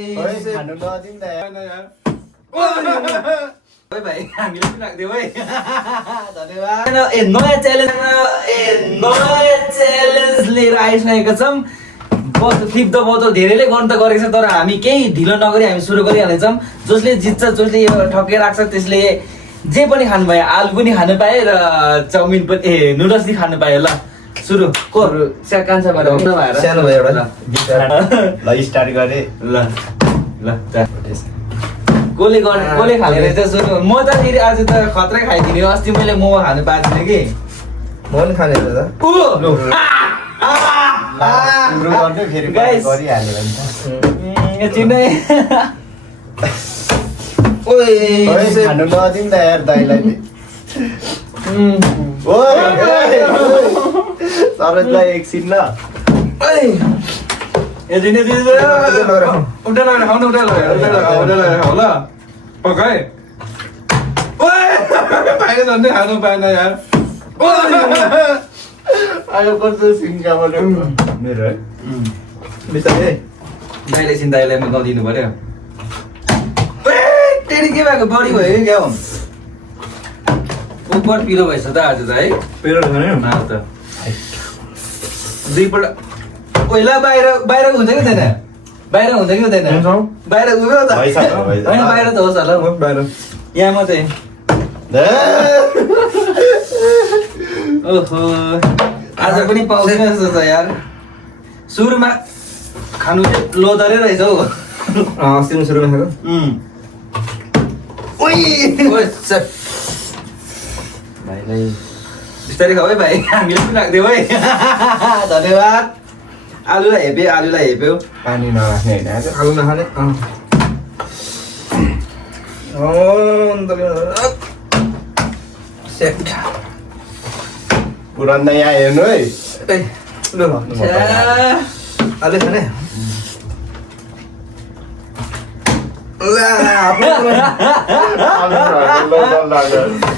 खानु नदिन्छ भाइ हामीले पनि राख्दियो है धन्यवाद नयाँ च्यालेन्ज लिएर आइसकेका छौँ फ्लिप द बोतल धेरैले गर्नु त गरेको छ तर हामी केही ढिलो नगरी हामी सुरु गरिहाल्नेछौँ जसले जित्छ जसले यो ठक्कै राख्छ त्यसले जे पनि खानु भयो आलु पनि खानु पाए र चाउमिन पनि नुडल्स पनि खानु पायो ल सुरु को कान्छा भएर सानो भयो एउटा ल स्टार्ट गरे ल कोले खाने रहेछ सुरु म त फेरि आज त खत्रै खाइदिने अस्ति मैले मोमो खानु पाएको थिएँ कि म पनि खाने त सुरु गर्दै फेरि गरिहाल्यो भने त चिन्नै खानु नदिन्छ यार दाइलाई सरोजलाई एकछिन ल खानु पाएन यार आयो कस्तो सिङ्गाबाट मेरो है बिस्तारै दाइले एकछिन दाइलाई म गदिनु पर्यो टेडी के भएको बढी भयो क्या हो उपर पिरो भएछ त आज त है पेरो खाने त दुईपल्ट पहिला बाहिर बाहिर हुन्छ कि हुँदैन बाहिर हुन्छ कि हुँदैन बाहिर उयो त होइन बाहिर त होस् होला बाहिर यहाँ मात्रै ओहो आज पनि पाउँदैन जस्तो छ यार सुरुमा खानु चाहिँ लोदरे रहेछ हौ अस्ति सुरुमा खाएको भाइलाई बिस्तारै खाऊ है भाइ हामीले पनि राख्दियौ है धन्यवाद आलुलाई हेप्यौ पानी नराख्ने होइन आलु नखाने पुरान यहाँ हेर्नु है आलु खाने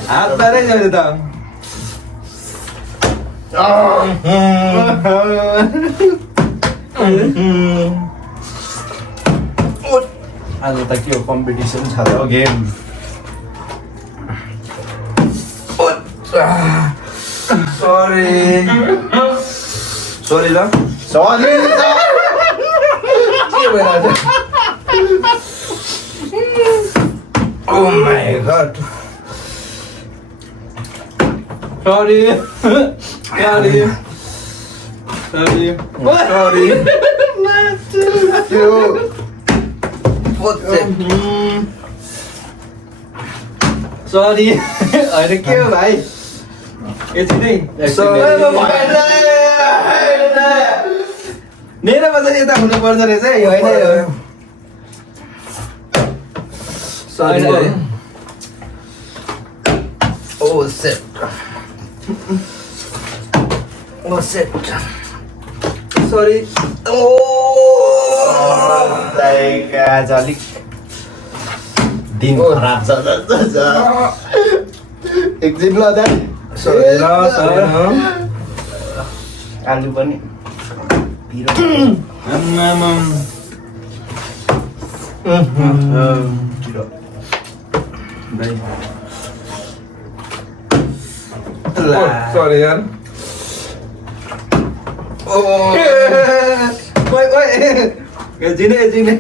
हात पारै जाने त आज त के हो कम्पिटिसन छ हो गेम सरी ल सरी के भइरहेछ Oh my god. Sorry. Sorry. Ada ke भाइ एकछिन है मेरो बजार यता हुनु पर्छ रहेछ है होइन Sorry. Oh shit. Sorry. Like अलिक दिन खराब छ एकछिन ल दाइ आलु पनि पिरो Sorry यार जिने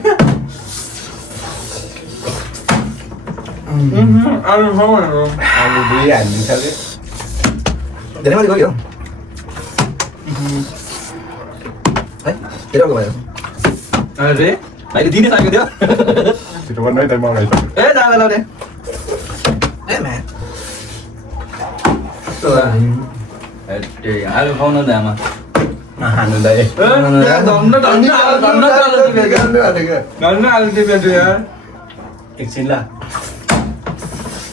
आलु दुई हाल्नु थाल्यो धेरै माथि गयो है धेरै भयो अरे अहिले दिने साको थियो छिटो गर्नु है त मलाई त ए जाँदा लाउने ए म्या आलु खाउन त आमा नखानु दाइ धन्न आलु टिपेको यार एकछिन ल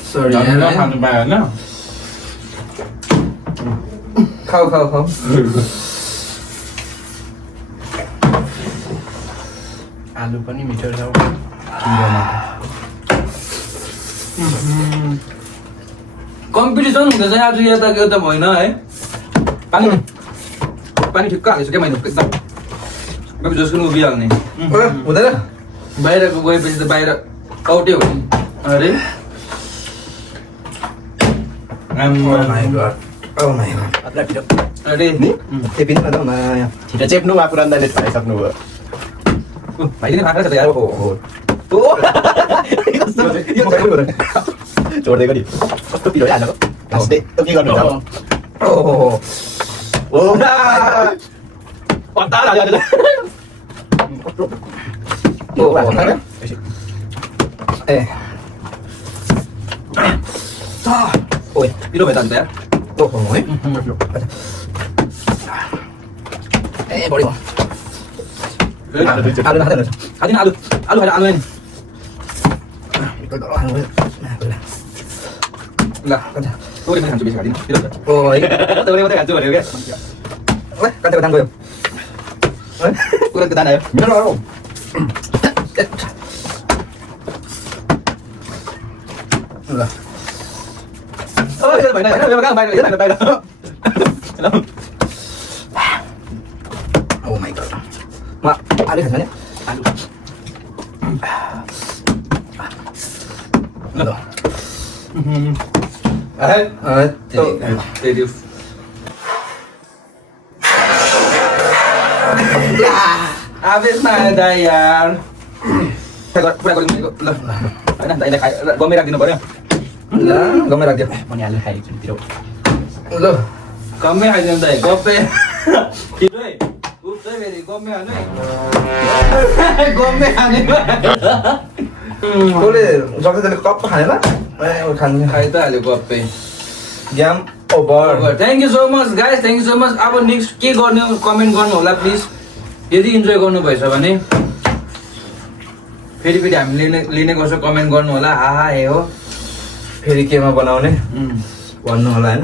सरी खानु पायो होइन खाऊ आलु पनि मिठो छ कम्पिटिसन हुँदैछ आज यता भएन है पानी ठिक्क हालेको छु क्या मैले एकदम जसको उभिहाल्ने हुँदैन बाहिरको गएपछि त बाहिर आउटै हो नि अरे अरे छिटो चेप्नु पुरान्दाले खाइसक्नुभयो भाइले खाएको छ त यार छोड्दै गरी कस्तो पिरो हाल्नु हाँस्दै त के गर्नु पिरो भयो त अन्त यार बढी आलु आलु आलु आलु खाएर आलु नि ल तोरी पनि खान्छु बेसी खादिन पिरो तोरी मात्रै खान्छु भनेको क्या कतिको दाम गयो पुरानको दाम आयो मेरो ल भएन बाहिर बाहिर Oh my god. Ma, आलु खान्छ नि आलु ल तेरी आवेशमा आयो दाइ यार पुरा गरिदिनु ल होइन दाइलाई खाइ गमै राखिदिनु पऱ्यो ल गमै राखिदियो पनि आलु खाएको छु तिर ल गमै खाइदिनु दाइ गप्पे किलो है उप्दै फेरि गमै हाल्नु है गमै हाल्ने तँले सक्छ त्यसले कप खानेन खानु खाइ त हाल्यो गप्पे game over thank you so much guys thank you so much अब नेक्स्ट के गर्ने कमेन्ट गर्नु होला प्लिज यदि इन्जोय गर्नुभएछ भने फेरि फेरि हामी लिने गर्छ कमेन्ट गर्नु होला हा हे हो फेरि केमा बनाउने भन्नु होला होइन